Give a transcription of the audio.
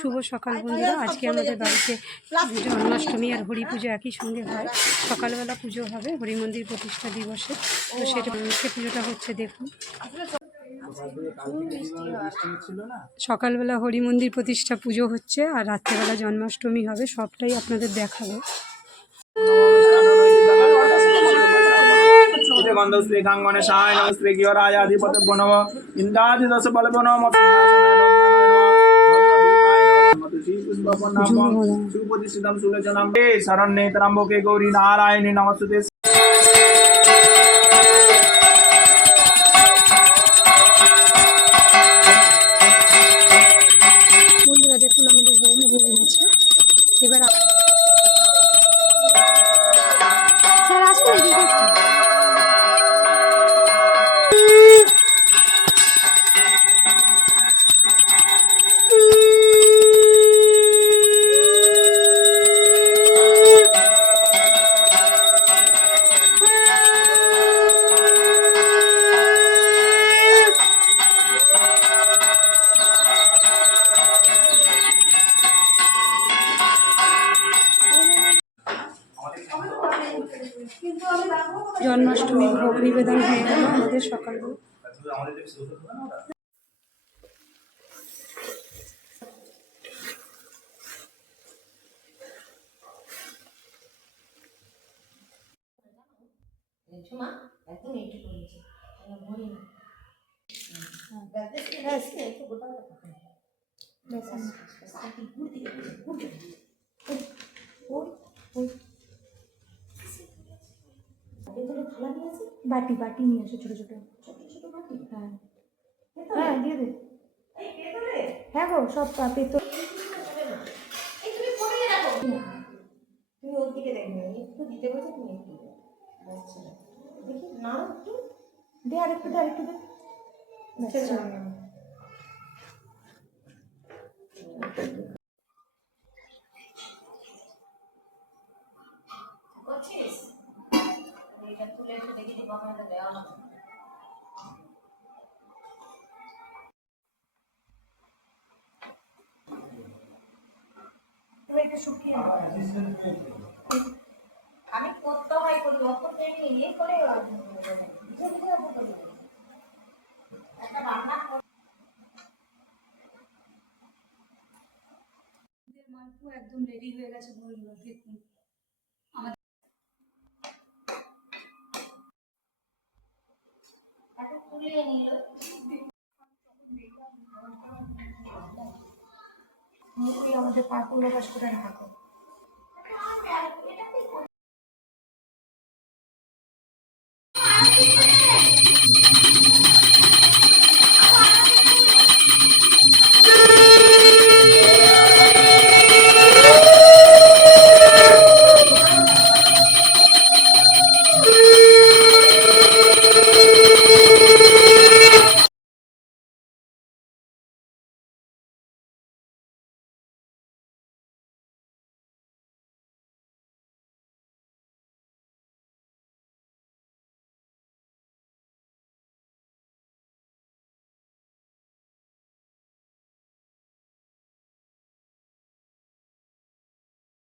শুভ সকাল বন্ধুরা। আজকে আমাদের বাড়িতে জন্মাষ্টমী আর হরি পুজো একই সঙ্গে হয়। সকালবেলা পুজো হবে হরি মন্দির প্রতিষ্ঠা দিবসে, তো সেটা সে পুজোটা হচ্ছে দেখুন। সকালবেলা হরি মন্দির প্রতিষ্ঠা পুজো হচ্ছে আর রাত্রেবেলা জন্মাষ্টমী হবে, সবটাই আপনাদের দেখাবো। शरण्ये त्र्यंबके गौरी नारायणी नमस्तुते। বন্ধুরা দেখুন আমাদের হোম হয়ে গেছে। এবার স্যার আসুন এদিকে। জন্মাষ্টমীর ভোগ নিবেদন হয়ে গেল আমাদের সকালবেলা। বাটি বাটি নিয়ে আসো, ছোট ছোট ছোট বাটি। হ্যাঁ হ্যাঁ দিয়ে দে। হ্যাঁ গো সব পেতো। তুমি ওর দিকে দেখবে, একটু দিতে বলছে, তুমি একটু দেখি না, একটু দে, আরেকটু দে, আরেকটু দে। করছিস এটা তুলে একটু দেখি দিব, আমাদের দেওয়া হবে। আমি করতে হয় করি, অত ইয়ে করে একটা রান্না মালপু একদম রেডি হয়ে গেছে বন্ধুরা, দেখুন আমাদের একটা তুলে নিল। আমাদের পা পূর্ণ বাস করে রাখো।